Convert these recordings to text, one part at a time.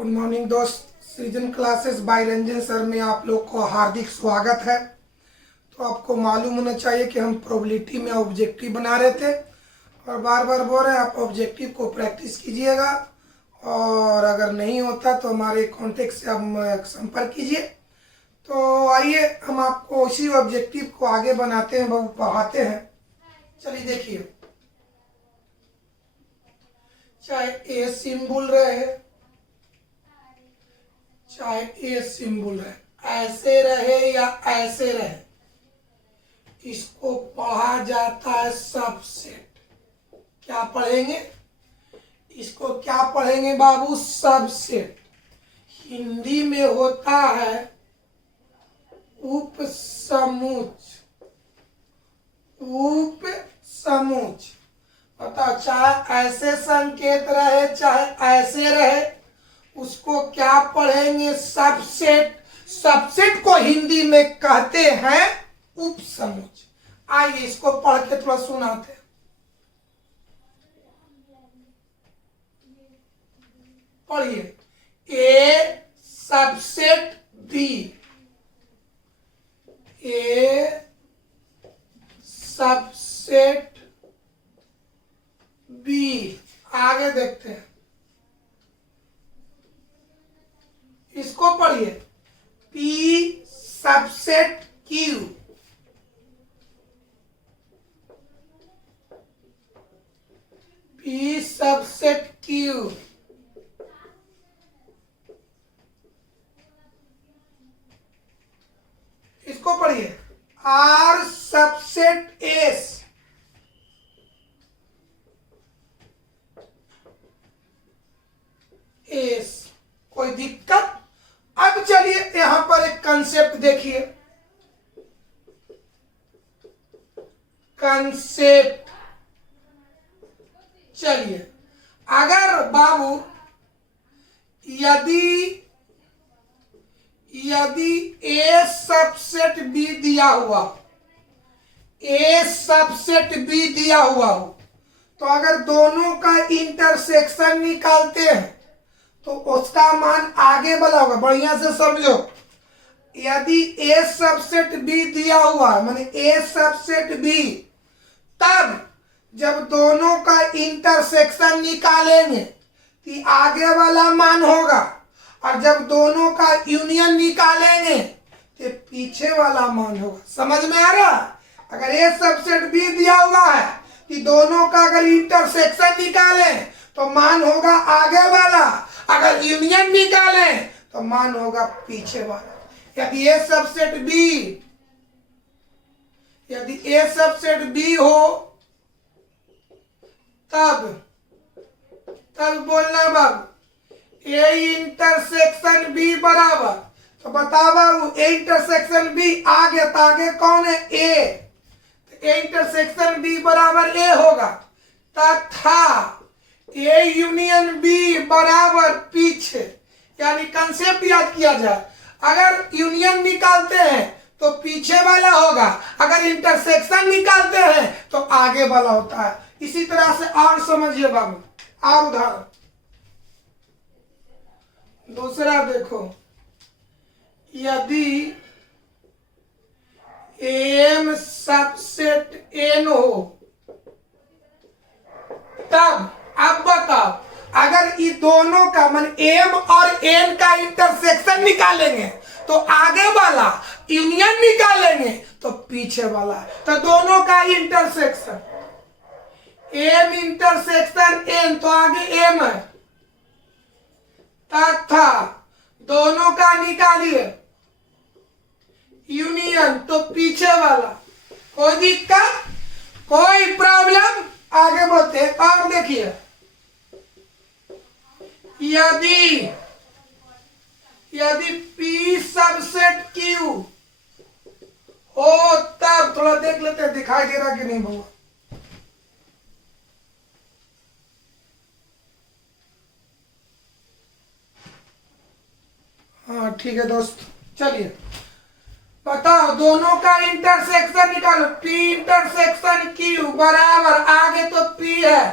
Good morning दोस्त, सृजन classes bye Ranjan sir में आप लोग को हार्दिक स्वागत है। तो आपको मालूम होना चाहिए कि हम प्रोबेबिलिटी में ऑब्जेक्टिव बना रहे थे और बार बार बोल रहे हैं आप ऑब्जेक्टिव को प्रैक्टिस कीजिएगा और अगर नहीं होता तो हमारे कॉन्टेक्ट से आप संपर्क कीजिए। तो आइए हम आपको उसी ऑब्जेक्टिव को आगे बनाते हैं, वो पढ़ाते हैं। चलिए देखिए, चाहे ए सिंबल रहे चाहे ए सिंबल रहे, ऐसे रहे या ऐसे रहे, इसको पढ़ा जाता है सबसेट। क्या पढ़ेंगे? इसको क्या पढ़ेंगे बाबू? सबसेट। हिंदी में होता है उपसमुच। उपसमुच बताओ, चाहे ऐसे संकेत रहे चाहे ऐसे रहे, उसको क्या पढ़ेंगे? सबसेट। सबसेट को हिंदी में कहते हैं उपसमुच। आइए इसको पढ़ के थोड़ा सुनाते हैं। पढ़िए, ए सबसेट बी। ए सबसेट बी। आगे देखते हैं, इसको पढ़िए, P subset Q. P subset Q. इसको पढ़िए, आर सबसेट एस। एस। कोई दिक्कत? अब चलिए यहां पर एक कंसेप्ट देखिए। कंसेप्ट, चलिए, अगर बाबू यदि ए सबसेट बी दिया हुआ, ए सबसेट बी दिया हुआ हो, तो अगर दोनों का इंटरसेक्शन निकालते हैं तो उसका मान आगे वाला होगा। बढ़िया से समझो, यदि ए सबसेट बी दिया हुआ माने ए सबसेट बी, तब जब दोनों का इंटरसेक्शन निकालेंगे तो आगे वाला मान होगा, और जब दोनों का यूनियन निकालेंगे तो पीछे वाला मान होगा। समझ में आ रहा? अगर ए सबसेट बी दिया हुआ है कि दोनों का अगर इंटरसेक्शन निकालें तो मान होगा आगे वाला, अगर यूनियन निकालें तो मान होगा पीछे वाला। यदि ए सबसेट बी हो तब बोलना बाबू ए इंटरसेक्शन बी बराबर, तो बताओ बाबू ए इंटरसेक्शन बी आगे, तो आगे कौन है? ए। तो ए इंटरसेक्शन बी बराबर ए होगा, तथा ए यूनियन बी बराबर पीछे। यानी कंसेप्ट याद किया जाए, अगर यूनियन निकालते हैं तो पीछे वाला होगा, अगर इंटरसेक्शन निकालते हैं तो आगे वाला होता है। इसी तरह से और समझिए बाबू, और उदाहरण दूसरा देखो, यदि एम सबसेट एन हो, तब अब बताओ, अगर ये दोनों का मान एम और एन का इंटरसेक्शन निकालेंगे तो आगे वाला, यूनियन निकालेंगे तो पीछे वाला। तो दोनों का इंटरसेक्शन, एम इंटरसेक्शन एन, तो आगे एम है, तथा दोनों का निकालिए यूनियन तो पीछे वाला। कोई दिक्कत? कोई प्रॉब्लम? आगे बढ़ते। और देखिए, यदि पी सबसेट क्यू हो, तब थोड़ा देख लेते हैं दिखाई दे रहा कि नहीं बाबू। हाँ ठीक है दोस्त, चलिए बताओ, दोनों का इंटरसेक्शन निकालो। पी इंटरसेक्शन क्यू बराबर, आगे तो पी है,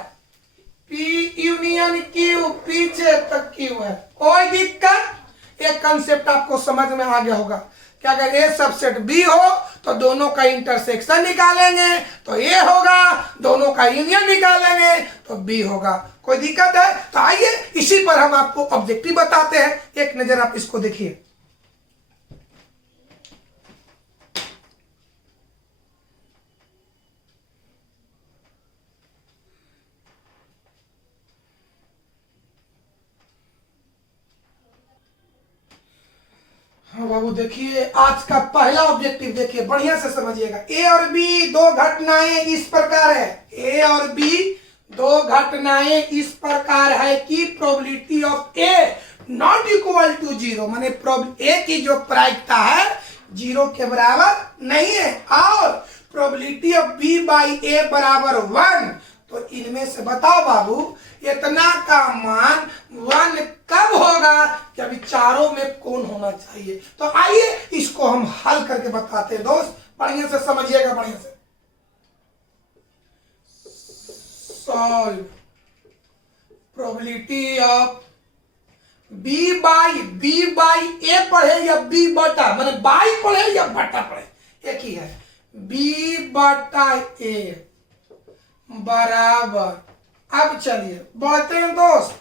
पी यूनियन यूनियन क्यू, पीछे तक क्यू है, कोई दिक्कत। एक कंसेप्ट आपको समझ में आ गया होगा कि अगर ए सबसेट बी हो तो दोनों का इंटरसेक्शन निकालेंगे तो ए होगा, दोनों का यूनियन निकालेंगे तो बी होगा। कोई दिक्कत है? तो आइए इसी पर हम आपको ऑब्जेक्टिव बताते हैं। एक नजर आप इसको देखिए। हाँ बाबू देखिए, आज का पहला ऑब्जेक्टिव देखिए, बढ़िया से समझिएगा। ए और बी दो घटनाएं इस प्रकार है, ए और बी दो घटनाएं इस प्रकार है कि probability of A not equal to zero, माने ए की जो प्रायिकता है जीरो के बराबर नहीं है, और probability of B by A बराबर 1। तो इनमें से बताओ बाबू, इतना का मान 1 कब होगा, जब चारों में कौन होना चाहिए। तो आइए इसको हम हल करके बताते हैं दोस्त, बढ़िया से समझिएगा, बढ़िया से। Solve probability of B by A पढ़े या बी बटा, माने बाई पढ़े या बटा पढ़े एक ही है, बी बटा ए बराबर। अब चलिए बढ़ते हैं दोस्त,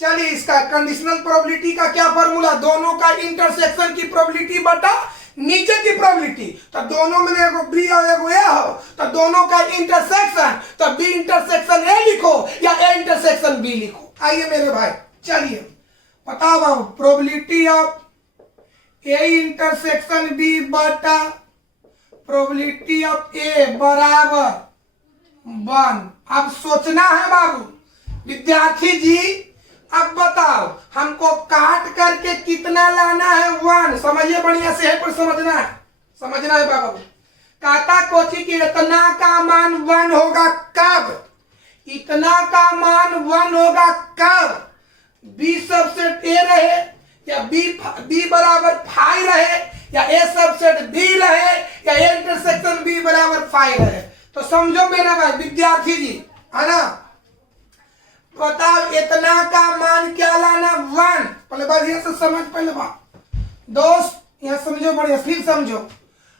चलिए इसका कंडीशनल प्रोबेबिलिटी का क्या फॉर्मूला, दोनों का इंटरसेक्शन की प्रोबेबिलिटी बटा नीचे की प्रोबेबिलिटी। तो दोनों में एगो बी और एगो ए हो, तो दोनों का इंटरसेक्शन, तो बी इंटरसेक्शन ए लिखो या ए इंटरसेक्शन बी लिखो। आइए मेरे भाई चलिए बताओ बाबू, probability of A intersection B बटा प्रोबेबिलिटी ऑफ ए बराबर 1। अब सोचना है बाबू विद्यार्थी जी, अब बताओ हमको काट करके कितना लाना है 1, समझिए बढ़िया से है, पर समझना है बाबू। काटा कोची की इतना का मान 1 होगा कब, इतना का मान 1 होगा कब, बी सबसेट ए रहे या बी बराबर 5 रहे, या ए सबसेट बी रहे, या ए इंटरसेक्शन बी बराबर 5 रहे। तो समझो मेरा भाई विद्यार्थी जी, है ना, बताओ इतना का मान क्या लाना 1। पहले बात ये से समझ, पहले बात दोस्त यहाँ समझो बढ़िया, फिर समझो।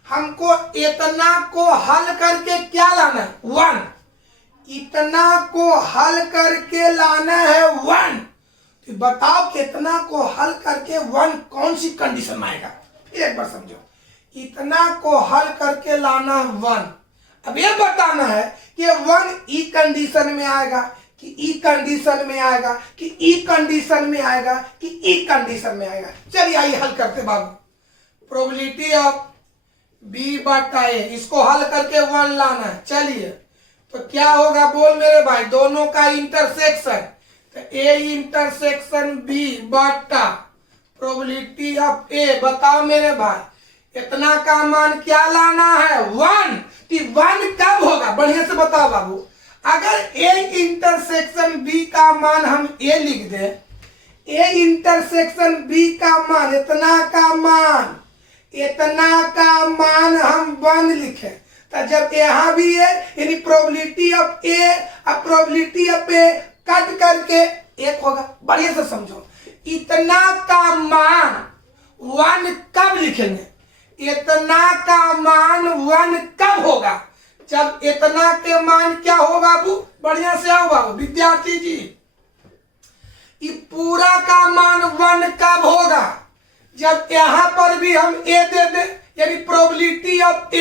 हमको इतना को हल करके क्या लाना है 1, इतना को हल करके लाना है 1। तो बताओ कितना को हल करके 1 कौन सी कंडीशन में आएगा, एक बार समझो। इतना को हल करके लाना 1, अब ये बताना है कि 1 ई कंडीशन में आएगा कि ई कंडीशन में आएगा कि ई कंडीशन में आएगा कि ई कंडीशन में आएगा। चलिए आइए हल करते बाबू। प्रोबेबिलिटी ऑफ बी बटा ए, इसको हल करके 1 लाना है। चलिए तो क्या होगा बोल मेरे भाई, दोनों का इंटरसेक्शन, तो ए इंटरसेक्शन बी बटा प्रोबेबिलिटी ऑफ ए। बताओ मेरे भाई इतना का मान क्या लाना है 1। 1 कब होगा, बढ़िया से बताओ बाबू। अगर ए इंटरसेक्शन बी का मान हम ए लिख दे, ए इंटरसेक्शन बी का मान, इतना का मान हम 1 लिखे, तो जब यहाँ भी है यानी प्रोबेबिलिटी ऑफ ए और प्रोबेबिलिटी ऑफ ए कट करके 1 होगा। बढ़िया से समझो, इतना का मान 1 कब लिखेंगे, इतना का मान 1 कब होगा, जब इतना के मान क्या हो बाबू, बढ़िया से आओ बाबू विद्यार्थी जी, ये पूरा का मान 1 कब होगा, जब यहां पर भी हम ए दे दे, यानी प्रोबेबिलिटी ऑफ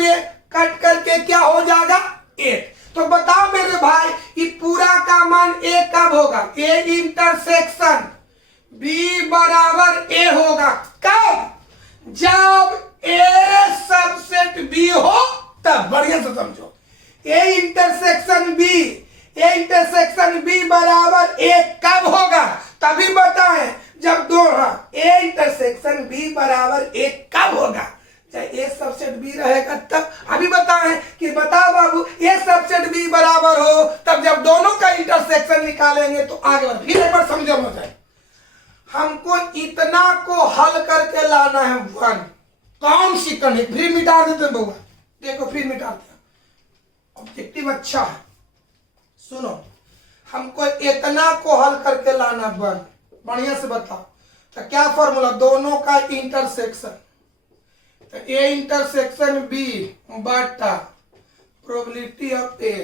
ए कट करके क्या हो जाएगा 1। तो बताओ मेरे भाई ये पूरा का मान ए कब होगा, ए इंटरसेक्शन बी बराबर ए होगा कब, जब ए सबसेट बी हो तब। बढ़िया से समझो, ए इंटरसेक्शन बी बराबर ए कब होगा, तभी बताएं जब दोनों ए इंटरसेक्शन बी बराबर ए कब होगा, चाहे ए सबसेट बी रहेगा तब। अभी बताएं कि बताओ बाबू ए सबसेट बी बराबर हो तब जब दोनों का इंटरसेक्शन निकालेंगे तो आगे बढ़। फिर एक बार समझो मुझे, हमको इतना को हल करके लाना है 1, कौन सी कंडीशन, फिर मिटा देते हैं बउआ, देखो फिर मिटाते हैं, ऑब्जेक्टिव अच्छा है सुनो। हमको इतना को हल करके लाना बन, बढ़िया से बताओ। तो क्या फॉर्मूला, दोनों का इंटरसेक्शन, तो ए इंटरसेक्शन बी बटा प्रोबेबिलिटी ऑफ ए,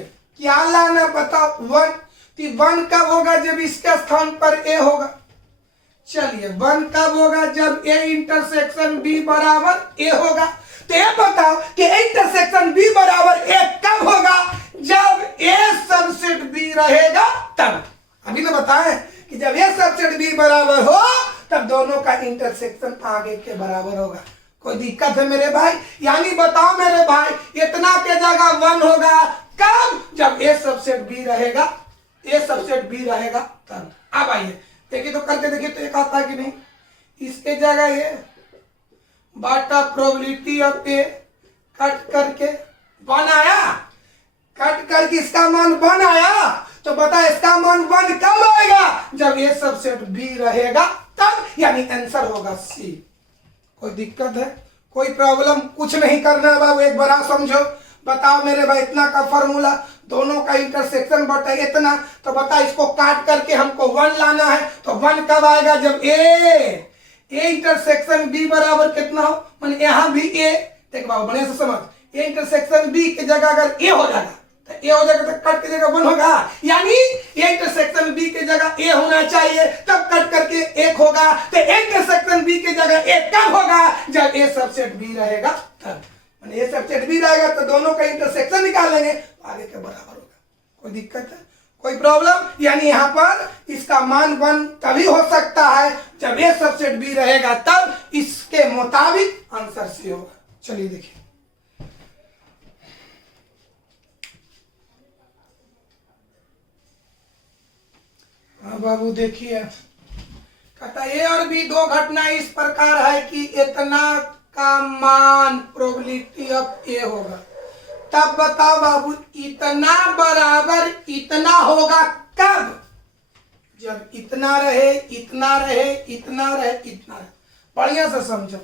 क्या लाना बताओ, 1। तो 1 कब होगा, जब इसके स्थान पर ए होगा। चलिए 1 कब होगा, जब ए इंटरसेक्शन बी बराबर ए होगा। तो ये बताओ कि ए इंटरसेक्शन बी बराबर ए कब होगा, जब ए सबसेट बी रहेगा तब। अभी तो बताएं कि जब ए सबसेट बी बराबर हो तब दोनों का इंटरसेक्शन आगे के बराबर होगा। कोई दिक्कत है मेरे भाई? यानी बताओ मेरे भाई, इतना के जगह 1 होगा कब, जब ए सबसेट बी रहेगा, ए सबसेट बी रहेगा तब। अब आइए देखिए, तो करके देखिए तो एक आता है कि नहीं। इसके जगह ये बाटा प्रोबेबिलिटी ऑफ ए कट करके 1 आया, कट करके इसका मान 1 आया। तो बता इसका मान 1 कब आएगा, जब ए सबसेट बी रहेगा तब, यानी आंसर होगा सी। कोई दिक्कत है, कोई प्रॉब्लम, कुछ नहीं करना है बाबू, एक बार समझो। बताओ मेरे भाई, इतना का फॉर्मूला, दोनों का इंटरसेक्शन बटा इतना, तो बता इसको काट करके हमको 1 लाना है। तो 1 कब आएगा, जब ए इंटरसेक्शन बी बराबर कितना हो, माने यहाँ भी ए, देख बाबू बढ़िया से समझ, ए इंटरसेक्शन बी की जगह अगर ए हो जाएगा तो ए हो जाएगा, तो कट की जगह 1 होगा, यानी ए इंटरसेक्शन बी की जगह ए होना चाहिए, तब कट करके 1 होगा। तो ए इंटरसेक्शन बी की जगह ए कब होगा, जब ए सबसेट बी रहेगा तब। ये सबसेट बी रहेगा तो दोनों का इंटरसेक्शन निकालेंगे तो आगे के बराबर होगा। कोई दिक्कत है, कोई प्रॉब्लम? यानी यहाँ पर इसका मान 1 तभी हो सकता है जब ए सबसेट बी रहेगा तब, इसके मुताबिक आंसर सी होगा। चलिए देखिए, हाँ बाबू देखिए, कहता ए और बी दो घटना इस प्रकार है कि इतना का मान प्रोबेबिलिटी ऑफ ए होगा। तब बताओ बाबू, इतना बराबर इतना होगा कब, जब इतना रहे, इतना रहे, इतना रहे, इतना रहे। बढ़िया से समझो,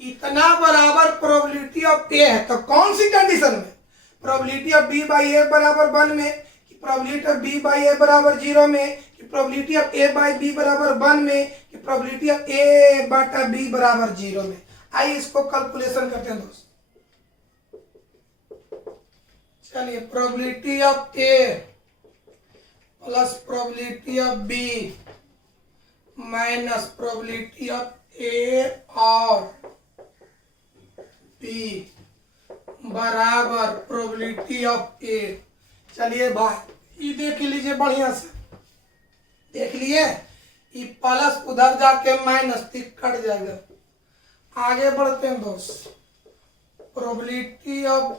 इतना बराबर प्रोबेबिलिटी ऑफ ए है तो कौन सी कंडीशन में, probability of B by A बराबर 1 में, कि probability of B by A बराबर 0 में, कि probability of A by B बराबर 1 में, कि प्रोबेबिलिटी ऑफ ए बटा बी बराबर 0 में। आइए इसको कैलकुलेशन करते हैं दोस्त। चलिए, probability of A plus probability of B minus probability of A और बी बराबर प्रोबेबिलिटी ऑफ ए। चलिए भाई, ये देख लीजिए बढ़िया से, देख लिए, ये प्लस उधर जाके माइनस कट जाएगा। आगे बढ़ते हैं दोस्त, प्रोबेबिलिटी ऑफ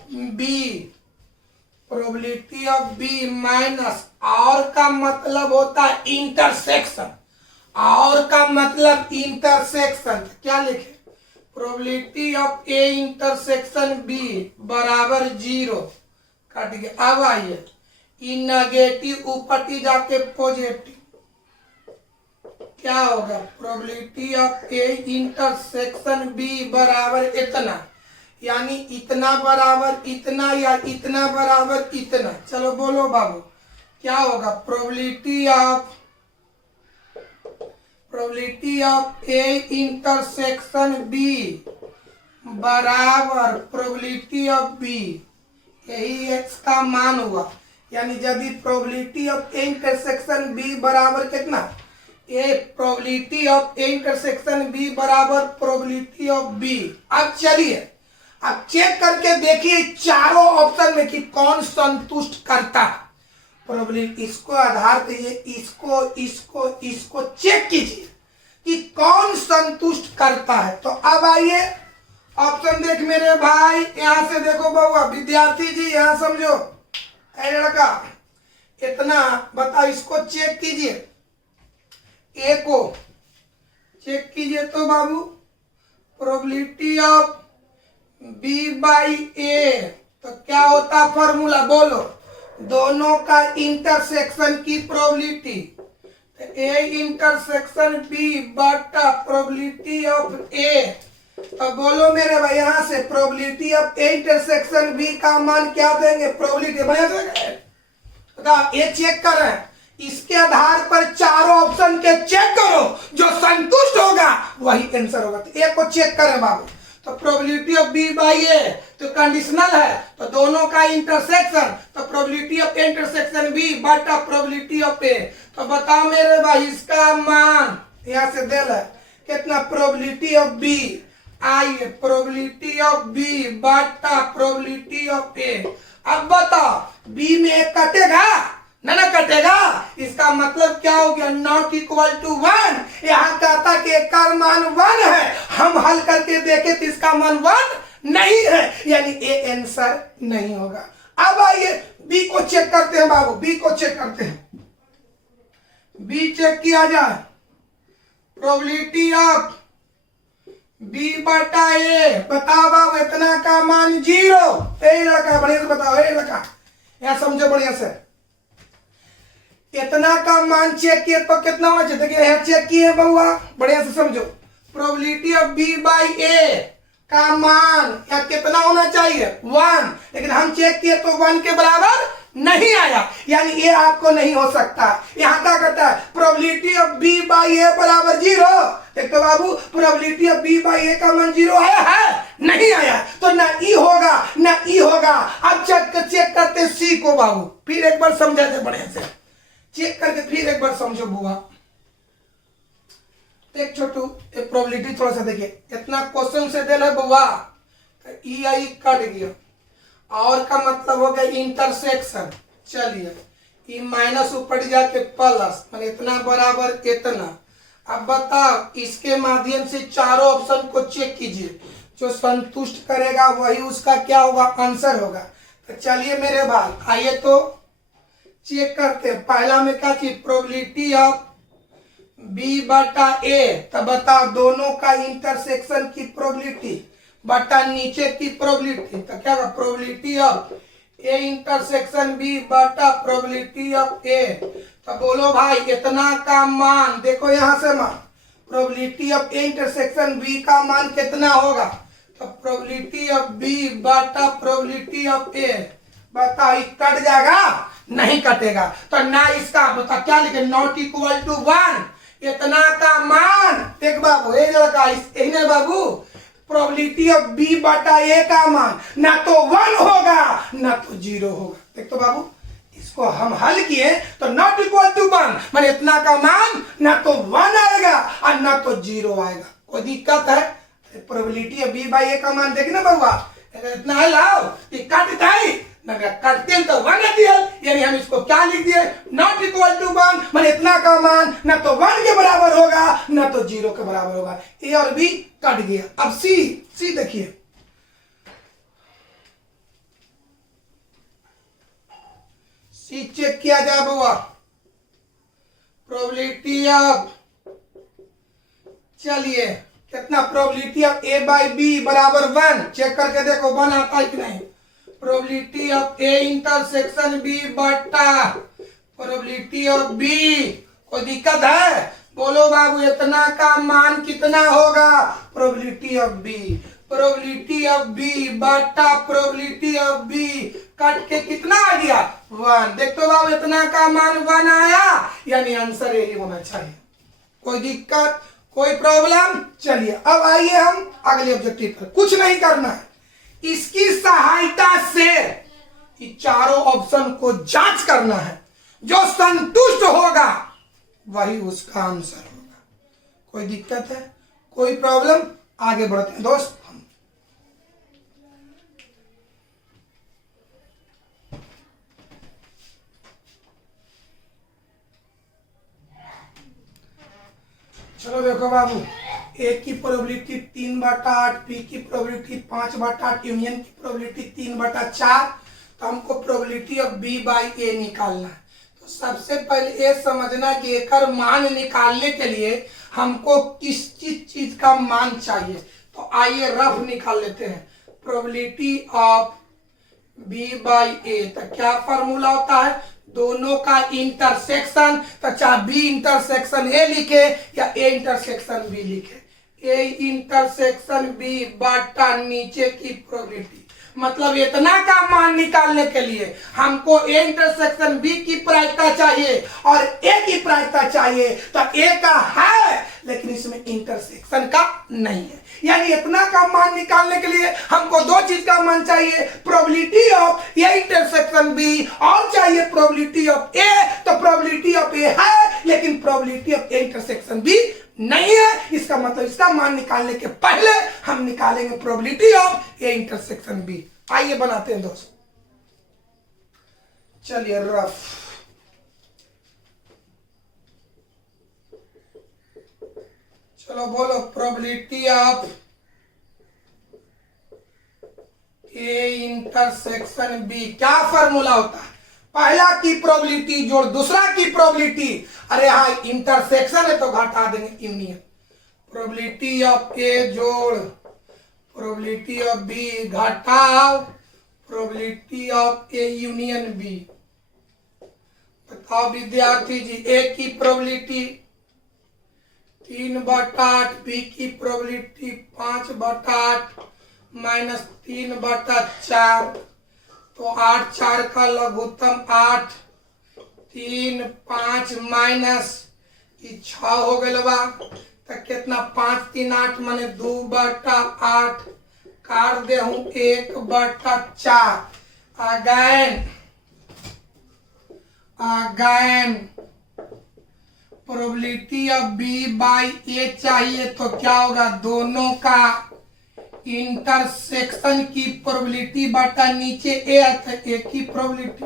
बी माइनस, और का मतलब होता है इंटरसेक्शन, और का मतलब इंटरसेक्शन। क्या लिखे, probability of A intersection B बराबर 0, काट गया। अब आइए, ई नेगेटिव ऊपर जाके पॉजिटिव, क्या होगा, probability of A intersection B बराबर इतना, यानी इतना बराबर इतना या इतना बराबर इतना। चलो बोलो बाबू, क्या होगा, probability of A intersection B बराबर प्रोबेबिलिटी ऑफ बी, यही इसका मान हुआ। यानी यदि probability of A intersection B बराबर कितना, ए probability of A intersection B बराबर प्रोबेबिलिटी ऑफ बी। अब चलिए, अब चेक करके देखिए चारों ऑप्शन में कि कौन संतुष्ट करता है प्रोबेबिलिटी। इसको आधार दीजिए, इसको इसको इसको चेक कीजिए कि कौन संतुष्ट करता है। तो अब आइए ऑप्शन देख मेरे भाई, यहां से देखो बउआ, विद्यार्थी जी यहां समझो, ऐ लड़का इतना बता, इसको चेक कीजिए, ए को चेक कीजिए। तो बाबू probability of B by A, तो क्या होता फॉर्मूला बोलो, दोनों का इंटरसेक्शन की प्रोबेबिलिटी, तो ए इंटरसेक्शन बी बटा प्रोबेबिलिटी ऑफ ए। तो बोलो मेरे भाई, यहां से probability of A intersection B का मान क्या देंगे, प्रोबेबिलिटी बता, ये चेक कर रहे हैं इसके आधार पर चारों ऑप्शन के चेक करो, जो संतुष्ट होगा वही आंसर होगा। तो एक को चेक करें बाबू, तो probability of B by A तो कंडीशनल है, तो दोनों का इंटरसेक्शन, तो probability of A intersection B बटा प्रोबेबिलिटी ऑफ ए। तो बताओ मेरे भाई इसका मान यहां से दिल है कितना, probability of B I probability of B बटा प्रोबेबिलिटी ऑफ ए। अब बताओ बी में एक कटेगा ना कटेगा, इसका मतलब क्या हो गया, नॉट इक्वल टू 1। यहाँ कहता कि एक का मान 1 है, हम हल करके देखे तो इसका मान 1 नहीं है, यानी ए आंसर नहीं होगा। अब आइए बी को चेक करते हैं बाबू, बी को चेक करते हैं। बी चेक किया जाए, प्रोबेबिलिटी ऑफ बी बटा ए, बताओ बाबू इतना का मान 0। ए लड़का बढ़िया से बताओ, ए लड़का यहाँ समझो बढ़िया से, इतना का मान चेक किए तो कितना होना चाहिए, देखिए यहाँ चेक किए बउआ बढ़िया से समझो, प्रोबेबिलिटी ऑफ बी बाई ए का मान या कितना होना चाहिए 1, लेकिन हम चेक किए तो 1 के बराबर नहीं आया, यानी ये आपको नहीं हो सकता। यहाँ क्या कहता है, probability of B by A बराबर 0। देख तो बाबू प्रोबेबिलिटी ऑफ बी बाई ए का मान 0 आया है, नहीं आया, तो ना ई होगा ना ई होगा। अब चेक करते सी को बाबू, फिर एक बार समझाते बढ़िया से, चेक करके फिर एक बार समझो बुआ। एक छोटू एक प्रोबेबिलिटी थोड़ा सा देखिए, इतना क्वेश्चन से दिल है बुआ, ई आई कट गया और का मतलब हो गया इंटरसेक्शन। चलिए ई माइनस ऊपर जाके प्लस, माने इतना बराबर इतना। अब बताओ इसके माध्यम से चारों ऑप्शन को चेक कीजिए, जो संतुष्ट करेगा वही उसका क्या होगा, आंसर होगा। तो चलिए मेरे भाई आइए तो चेक करते हैं। पहला में क्या चीज, प्रोबेबिलिटी ऑफ बी बटा ए, तो बताओ दोनों का इंटरसेक्शन की प्रोबेबिलिटी बटा नीचे की प्रोबेबिलिटी, तो क्या होगा, probability of A intersection B बटा प्रोबेबिलिटी ऑफ ए। तो बोलो भाई इतना का मान, देखो यहां से मान, probability of A intersection B का मान कितना होगा, तो प्रोबेबिलिटी ऑफ बी बटा प्रोबेबिलिटी ऑफ ए। बताओ कट जाएगा, नहीं कटेगा, तो ना इसका बता क्या लिखे, नॉट इक्वल टू 1, इतना का मान। देख बाबू ये लड़का इन्हें बाबू, प्रोबेबिलिटी ऑफ बी बटा ए का मान ना तो 1 होगा ना तो 0 होगा। देख तो बाबू इसको हम हल किए तो नॉट इक्वल टू 1 माने इतना का मान ना तो 1 आएगा और ना तो 0 आएगा। कोई दिक्कत है, प्रोबेबिलिटी ऑफ बी बाई ए का मान देखना बउआ, इतना है लाओ काटता है ना, काटते तो 1 दिया, यानी हम इसको क्या लिख दिए, नॉट इक्वल टू 1 माने इतना का मान ना तो 1 के बराबर होगा ना तो 0 के बराबर होगा। ए और बी कट गया। अब सी देखिए, सी चेक किया जाए बुआ, प्रोबेबिलिटी ऑफ, चलिए कितना, probability of A by B बराबर 1, चेक करके देखो 1 आता है कि नहीं। Probability of A intersection B बटा प्रोबेबिलिटी ऑफ बी, कोई दिक्कत है, बोलो बाबू इतना का मान कितना होगा, probability of B, probability of B बटा प्रोबेबिलिटी ऑफ बी, कट के कितना आ गया 1। देख तो बाबू इतना का मान 1 आया, यानी आंसर यही होना चाहिए। कोई दिक्कत, कोई प्रॉब्लम। चलिए अब आइए हम अगले ऑब्जेक्टिव पर, कुछ नहीं करना है, इसकी सहायता से चारों ऑप्शन को जांच करना है, जो संतुष्ट होगा वही उसका आंसर होगा। कोई दिक्कत है, कोई प्रॉब्लम, आगे बढ़ते हैं दोस्त। हम चलो देखो बाबू, ए की प्रोबेबिलिटी 3/8, बी की प्रोबेबिलिटी 5/8, यूनियन की प्रोबेबिलिटी 3/4, तो हमको प्रोबेबिलिटी ऑफ बी बाई ए निकालना है। तो सबसे पहले ये समझना कि एक मान निकालने के लिए हमको किस चीज का मान चाहिए। तो आइए रफ निकाल लेते हैं, probability of B by A, तो क्या फॉर्मूला होता है, दोनों का इंटरसेक्शन, तो चाहे बी इंटरसेक्शन ए लिखे या ए इंटरसेक्शन बी लिखे, ए इंटरसेक्शन बी बटा नीचे की प्रोबेबिलिटी मतलब इतना का मान निकालने के लिए हमको ए इंटरसेक्शन बी की प्रायिकता चाहिए और ए की प्रायिकता चाहिए, तो ए का है लेकिन इसमें इंटरसेक्शन का नहीं है। यानी इतना का मान निकालने के लिए हमको दो चीज का मान चाहिए, probability of A intersection B और चाहिए प्रोबेबिलिटी ऑफ ए। तो प्रोबेबिलिटी ऑफ ए है लेकिन probability of A intersection B नहीं है। इसका मतलब इसका मान निकालने के पहले हम निकालेंगे probability of A intersection B. आइए बनाते हैं दोस्त, चलिए रफ। चलो बोलो, probability of A intersection B क्या फॉर्मूला होता है? पहला की प्रोबेबिलिटी जोड़ दूसरा की प्रोबेबिलिटी, अरे हाँ इंटरसेक्शन है तो घटा देंगे यूनियन। प्रोबेबिलिटी ऑफ ए जोड़ प्रोबेबिलिटी ऑफ बी घटाओ probability of A union B. बताओ विद्यार्थी जी, ए की प्रोबेबिलिटी 3/8, बी की प्रोबेबिलिटी 5/8 माइनस 3/4, तो 8 4 का लघुत्तम 8, 3 5 माइनस 6 हो गए बा, तो कितना 5 3 8 माने 2/8 काट दे हूं 1/4। Again probability of B by A चाहिए, तो क्या होगा? दोनों का इंटरसेक्शन की प्रोबेबिलिटी बटा नीचे ए है, ए की प्रोबेबिलिटी।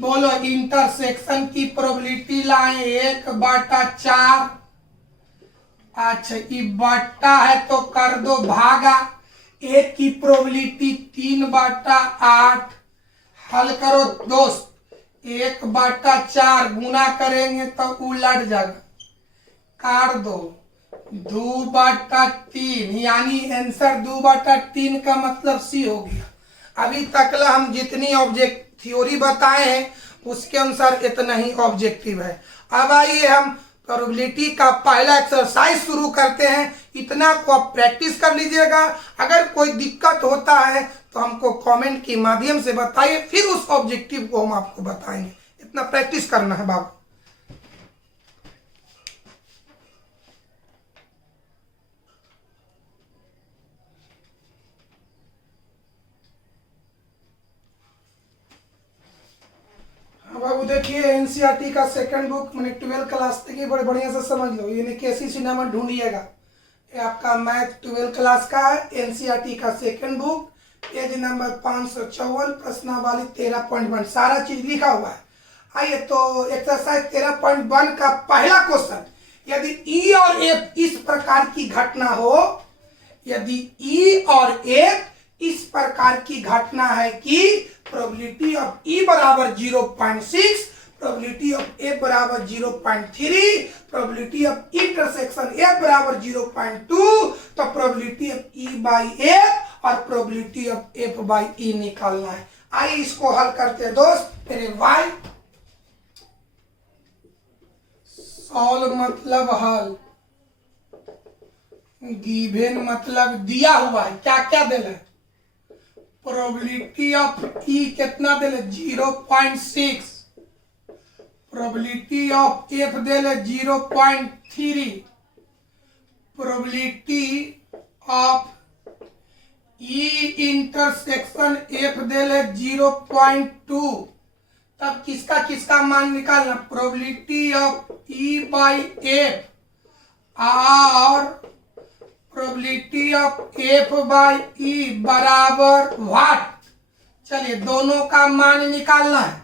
बोलो इंटरसेक्शन की प्रोबेबिलिटी लाए 1/4। अच्छा ये बटा है तो कर दो भागा, एक की प्रोबेबिलिटी 3/8। हल करो दोस्त, 1/4 गुना करेंगे तो उलट जाएगा, काट दो 2/3, यानी आंसर 2/3 का मतलब सी हो गया। अभी तक हम जितनी ऑब्जेक्ट थ्योरी बताए हैं उसके अनुसार इतना ही ऑब्जेक्टिव है। अब आइए हम प्रोबेबिलिटी का पहला एक्सरसाइज शुरू करते हैं। इतना को आप प्रैक्टिस कर लीजिएगा। अगर कोई दिक्कत होता है तो हमको कमेंट के माध्यम से बताइए, फिर उस ऑब्जेक्टिव को हम आपको बताएंगे। इतना प्रैक्टिस करना है बाबू। बाबू देखिए, एनसीईआरटी का सेकंड बुक मैंने 12 क्लास तक ही बड़े बढ़िया से समझ लो, यानी कैसी सिनेमा ढूंढिएगा। ये आपका मैथ 12 क्लास का है, एनसीईआरटी का सेकंड बुक, पेज नंबर 554, प्रश्नावली 13.1 सारा चीज लिखा हुआ है। आइए तो एक्सरसाइज 13.1 का पहला क्वेश्चन, यदि ई और एफ इस प्रकार की घटना हो, यदि ई और एफ इस प्रकार की घटना है कि प्रोबेबिलिटी ऑफ ई बराबर 0.6, प्रोबेबिलिटी ऑफ ए बराबर 0.3, प्रोबेबिलिटी ऑफ इंटरसेक्शन ए बराबर 0.2, तो probability of E by F और probability of F by E निकालना है। आइए इसको हल करते हैं दोस्त। मेरे वाई सॉल्व मतलब हल, गिवन मतलब दिया हुआ है। क्या क्या दिला है? प्रोबेबिलिटी ऑफ ई कितना दिले? 0.6, प्रोबेबिलिटी ऑफ एफ दिले 0.3, probability of E intersection F दिले 0.2। तब किसका किसका मान निकालना? Probability of E by F और probability of F by E बराबर व्हाट? चलिए दोनों का मान निकालना है।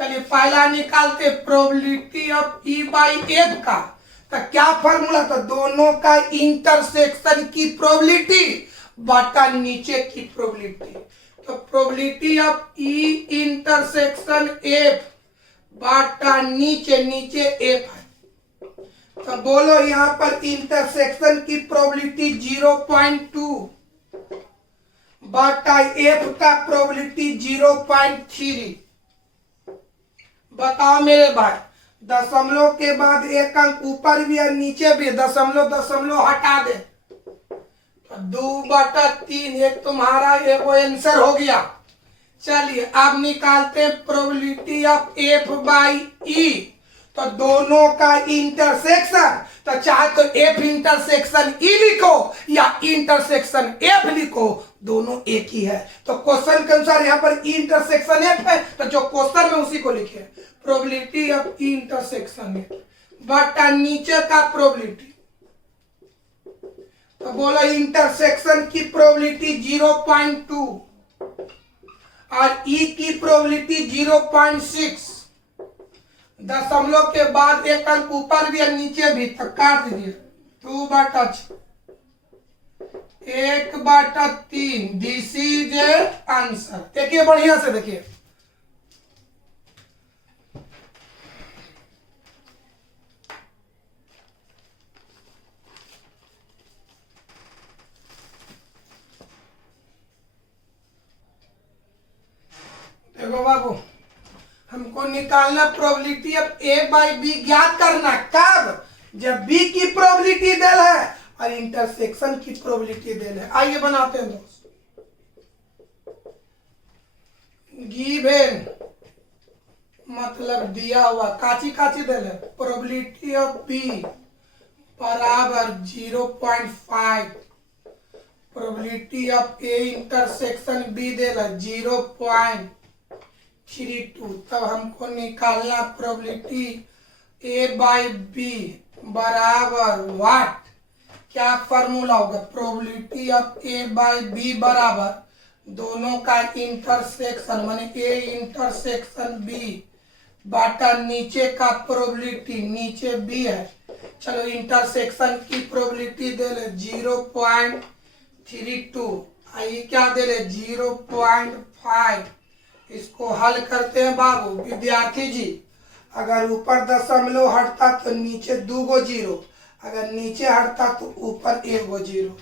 चलिए पहला निकालते probability of E by F का, तो क्या फॉर्मूला था? दोनों का इंटरसेक्शन की प्रोबेबिलिटी बटा नीचे की प्रोबेबिलिटी। तो probability of E intersection F बटा नीचे, नीचे एफ है, तो बोलो यहां पर इंटरसेक्शन की प्रोबेबिलिटी 0.2 बटा एफ का प्रोबेबिलिटी 0.3। बताओ मेरे भाई, दशमलव के बाद एक अंक ऊपर भी और नीचे भी, दशमलव दशमलव हटा दे तो तो 2/3 एक तुम्हारा एक आंसर हो गया। चलिए अब निकालते हैं probability of F by E. तो दोनों का इंटरसेक्शन, तो चाहे तो एफ इंटरसेक्शन ई लिखो या इंटरसेक्शन एफ लिखो, दोनों एक ही है। तो क्वेश्चन के अनुसार यहाँ पर ई इंटरसेक्शन एफ है, तो जो क्वेश्चन में उसी को लिखे probability of E intersection F बटा नीचे का प्रोबेबिलिटी। तो बोलो इंटरसेक्शन की प्रोबेबिलिटी 0.2 और ई की प्रोबेबिलिटी 0.6। दशमलव के बाद एक अंक ऊपर भी और नीचे भी, तो काट दीजिए 2/6 1/3। This is a answer. देखिए बढ़िया से देखिए, देखो बाबू, हमको निकालना probability of A by B ज्ञात करना। कब? जब बी की प्रोबेबिलिटी देल है और इंटरसेक्शन की प्रोबेबिलिटी देल है। आइए बनाते हैं दोस्त। गिवन मतलब दिया हुआ, काची काची देल है, प्रोबेबिलिटी ऑफ बी बराबर 0.5, probability of A intersection B देल है 0.32। तब हमको निकालना प्रोबेबिलिटी ए बाई बी बराबर व्हाट, क्या फॉर्मूला होगा? Probability of A by B बराबर दोनों का इंटरसेक्शन माने ए इंटरसेक्शन बी बटा नीचे का प्रोबेबिलिटी, नीचे बी है। चलो इंटरसेक्शन की प्रोबेबिलिटी दे ले 0.32, आई क्या दे ले 0.5। इसको हल करते हैं बाबू। विद्यार्थी जी, अगर ऊपर दशमलव हटता तो नीचे 2 गो जीरो, अगर नीचे हटता तो ऊपर 1 गो जीरो।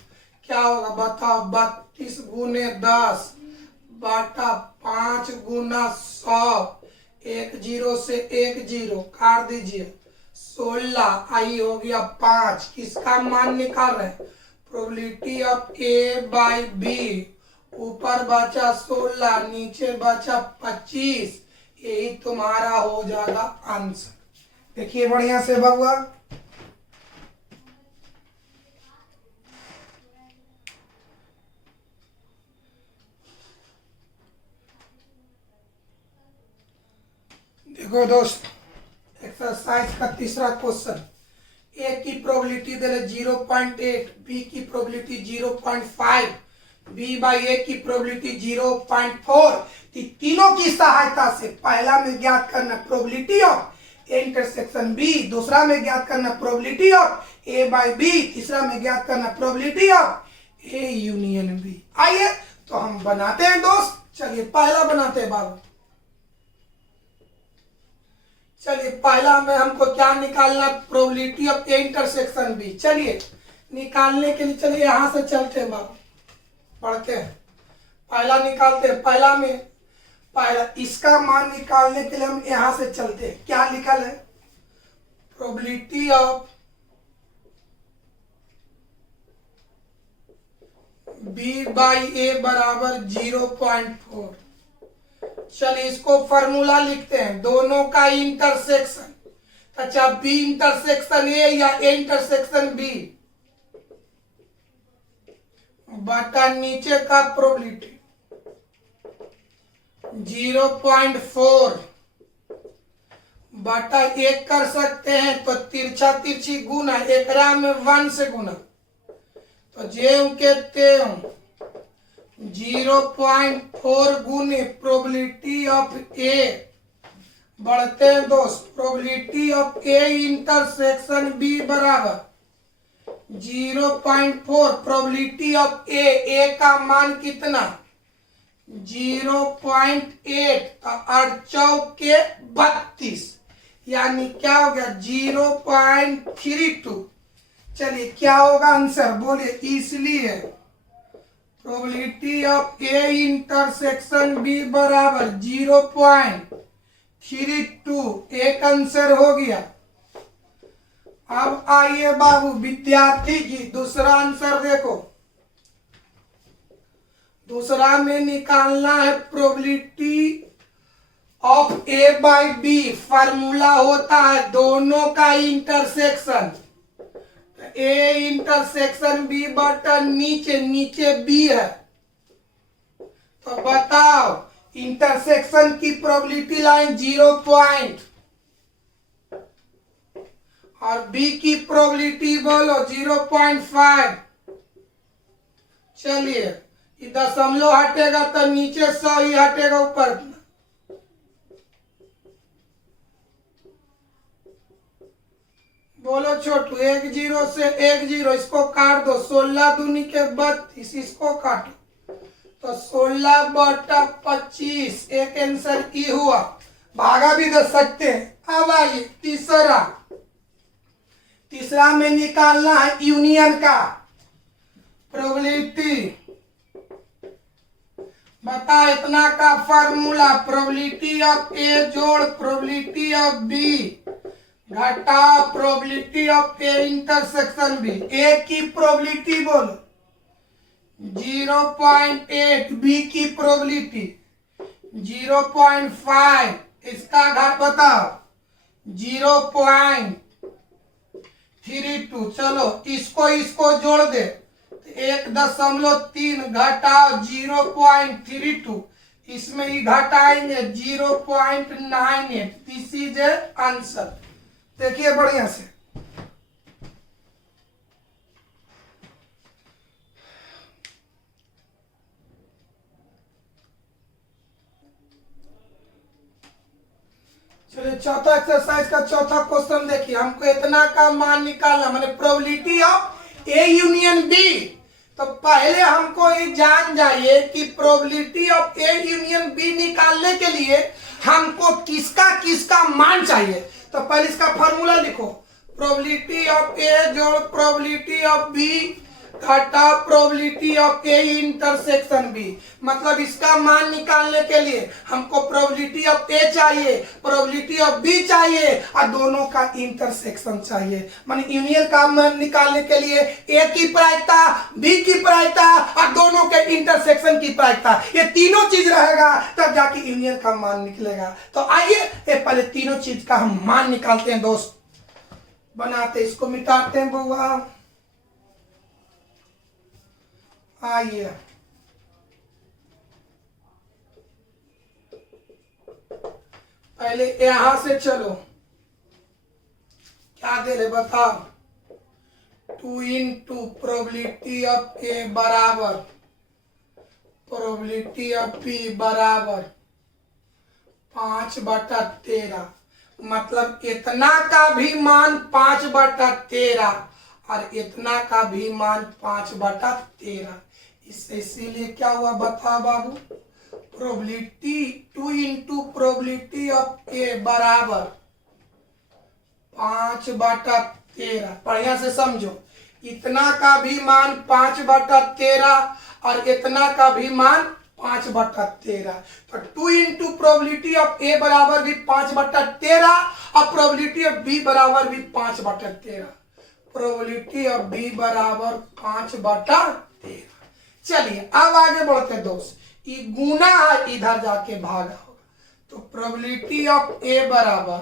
क्या होगा बताओ? 32 गुने 10 बटा 5 गुना 100, 1 जीरो से 1 जीरो काट दीजिए 16, आई हो गया 5। किसका मान निकाल रहे? Probability of A by B. ऊपर बचा 16, नीचे बचा 25, यही तुम्हारा हो जाएगा आंसर। देखिए बढ़िया से बबुआ, देखो दोस्त, एक्सरसाइज का तीसरा क्वेश्चन। ए की प्रोबेबिलिटी दे 0.8, बी की प्रोबेबिलिटी 0.5, बी बाई ए की प्रोबेबिलिटी 0.4। तीनों की सहायता से पहला में ज्ञात करना probability of A intersection B, दूसरा में ज्ञात करना probability of A by B, तीसरा में ज्ञात करना probability of A union B. आइए तो हम बनाते हैं दोस्त। चलिए पहला बनाते हैं बाबू। चलिए पहला में हमको क्या निकालना? Probability of A intersection B. चलिए निकालने के लिए चलिए यहां से चलते हैं बाबू, पढ़ते हैं। पहला निकालते हैं। पहला इसका मान निकालने के लिए हम यहां से चलते हैं। क्या लिखल है? Probability of B by A बराबर 0.4। चलिए इसको फॉर्मूला लिखते हैं, दोनों का इंटरसेक्शन। अच्छा, बी इंटरसेक्शन ए या ए इंटरसेक्शन बी बटा नीचे का प्रोबेबिलिटी 0.4 बटा 1 कर सकते हैं तो तिरछा तिरछी गुना, एकरा में 1 से गुना, तो जेऊ के तेऊ 0.4 गुने प्रोबेबिलिटी ऑफ ए। बढ़ते हैं दोस्त, probability of A intersection B बराबर 0.4, प्रोबेबिलिटी ऑफ ए का मान कितना? 0.8, तो 8 चौके 32, यानी क्या हो गया 0.32। चलिए क्या होगा आंसर बोलिए? इसलिए probability of A intersection B बराबर 0.32, एक आंसर हो गया। अब आइए बाबू विद्यार्थी जी, दूसरा आंसर देखो। दूसरा में निकालना है probability of A by B. Formula होता है दोनों का इंटरसेक्शन, ए इंटरसेक्शन बी बटा नीचे, नीचे बी है। तो बताओ इंटरसेक्शन की प्रोबेबिलिटी लाइन 0 और बी की प्रोबेबिलिटी बोलो 0.5। चलिए ये दशमलव हटेगा तो नीचे 100 ही हटेगा ऊपर। बोलो छोटू, 1 0 से 1 0 इसको काट दो, 16 दूनी के 32, इसको काटो तो 16 बटा 25। एक आंसर ई हुआ, भागा भी दे सकते हैं। अब आइए तीसरा में निकालना है यूनियन का प्रोबेबिलिटी। बता इतना का फार्मूला, प्रोबेबिलिटी ऑफ ए जोड़ प्रोबेबिलिटी ऑफ बी घटा probability of A intersection B. A की प्रोबेबिलिटी बोलो 0.8, बी की प्रोबेबिलिटी 0.5, इसका घात बताओ 0.32। चलो इसको जोड़ दे, 1.3 घटाओ 0.32, इसमें ही घटाएंगे 0.98। This is answer. देखिए बढ़िया से, चलिए चौथा एक्सरसाइज का चौथा क्वेश्चन देखिए। हमको इतना का मान निकालना, मैंने probability of A union B. तो पहले हमको ये जान जाइए कि probability of A union B निकालने के लिए हमको किसका किसका मान चाहिए। तो पहले इसका फॉर्मूला लिखो, प्रोबेबिलिटी ऑफ ए जोड़ प्रोबेबिलिटी ऑफ बी घटा probability of A intersection B. मतलब इसका मान निकालने के लिए हमको प्रोबेबिलिटी ऑफ ए चाहिए, प्रोबेबिलिटी ऑफ बी चाहिए और दोनों का इंटरसेक्शन चाहिए। माने यूनियन का मान निकालने के लिए ए की प्रायिकता, बी की प्रायिकता और दोनों के इंटरसेक्शन की प्रायिकता, ये तीनों चीज रहेगा तब जाके यूनियन का मान निकलेगा। तो आइए पहले तीनों चीज का हम मान निकालते हैं दोस्त। बनाते, इसको मिटाते हैं बुआ। आइए पहले यहां से चलो, क्या दे रहे बताओ। 2 इंटू प्रोबेबिलिटी ऑफ ए बराबर प्रोबेबिलिटी ऑफ बी बराबर 5/13। मतलब इतना का भी मान 5/13 और इतना का भी मान 5/13। इससे इसीलिए क्या हुआ बता बाबू, probability 2 into probability of A बराबर 5/13। बढ़िया से समझो, इतना का भी मान 5/13 और इतना का भी मान 5/13। तो 2 इंटू प्रोबेबिलिटी ऑफ ए बराबर भी 5/13 और प्रोबेबिलिटी ऑफ बी बराबर भी 5/13। प्रोबेबिलिटी ऑफ बी बराबर 5/13। चलिए अब आगे बढ़ते दोस्त, ये गुना है इधर जाके भागा होगा। तो प्रोबेबिलिटी ऑफ ए बराबर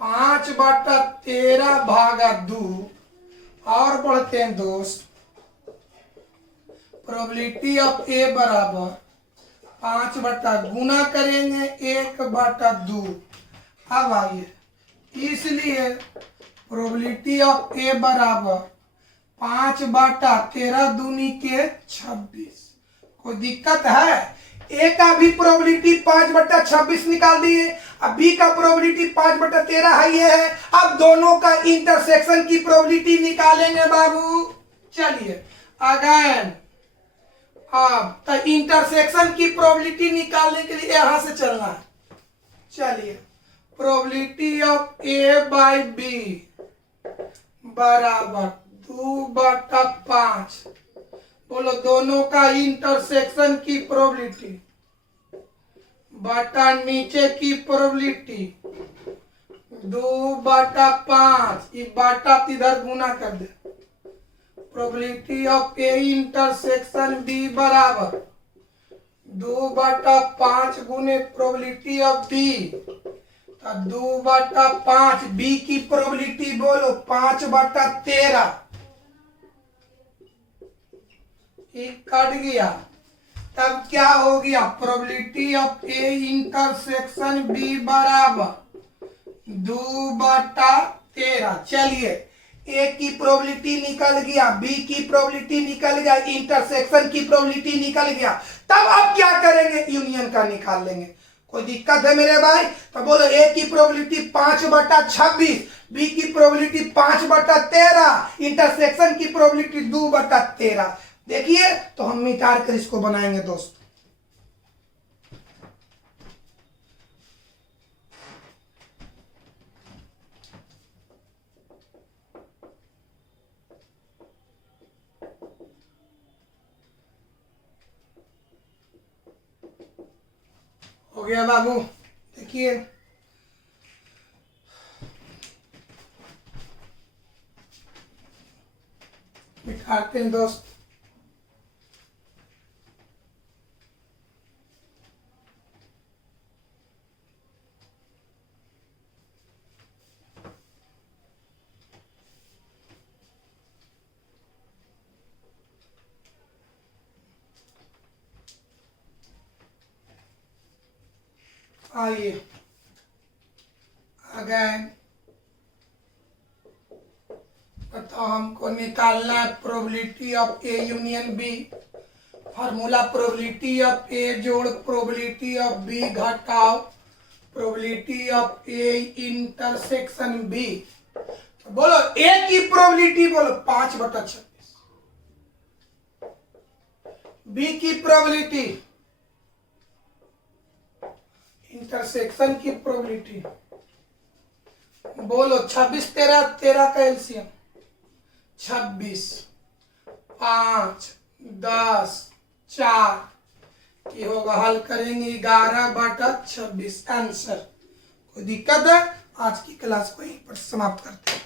5/13 भागा 2। और बढ़ते हैं दोस्त, प्रोबेबिलिटी ऑफ ए बराबर 5 गुना करेंगे 1/2। अब आइए, इसलिए प्रोबेबिलिटी ऑफ ए बराबर 5/13 दूनी के 26। कोई दिक्कत है? ए का भी प्रोबेबिलिटी 5/26 निकाल दिए, अब बी का प्रोबेबिलिटी 5/13 है ये है। अब दोनों का इंटरसेक्शन की प्रोबेबिलिटी निकालेंगे बाबू। चलिए अगेन, अब तो इंटरसेक्शन की प्रोबेबिलिटी निकालने के लिए यहां से चलना है। चलिए probability of A by B बराबर 2/5। बोलो दोनों का इंटरसेक्शन की प्रोबेबिलिटी बटा नीचे की प्रोबेबिलिटी 2/5। ये बटा इधर गुना कर दे, probability of A intersection B बराबर 2/5 गुने प्रोबेबिलिटी ऑफ बी। तो 2/5 बी की प्रोबेबिलिटी बोलो 5/13। एक कट गया, तब क्या हो गया? Probability of A intersection B बराबर 2/13। चलिए, ए की प्रोबेबिलिटी निकल गया, बी की प्रोबेबिलिटी निकल गया, इंटरसेक्शन की प्रोबेबिलिटी निकल गया। तब अब क्या करेंगे? यूनियन का निकाल लेंगे। कोई दिक्कत है मेरे भाई? तो बोलो, ए की प्रोबेबिलिटी 5/26, बी की प्रोबेबिलिटी 5/13, इंटरसेक्शन की प्रोबेबिलिटी 2/13। देखिए, तो हम मिटा कर इसको बनाएंगे दोस्त। हो गया बाबू, देखिए मिटाते हैं दोस्त। आइए अगेन बताओ, हमको निकालना है probability of A union B. Formula probability of A जोड़ प्रोबेबिलिटी ऑफ बी घटाओ probability of A intersection B. तो बोलो, ए की प्रोबेबिलिटी बोलो 5/26, बी की प्रोबेबिलिटी, इंटरसेक्शन की प्रोबेबिलिटी बोलो 26 13 का एलसीएम 26, 5, 10, 4 की होगा। हल करेंगे 11/26 आंसर। कोई दिक्कत है? आज की क्लास को यहीं पर समाप्त करते हैं।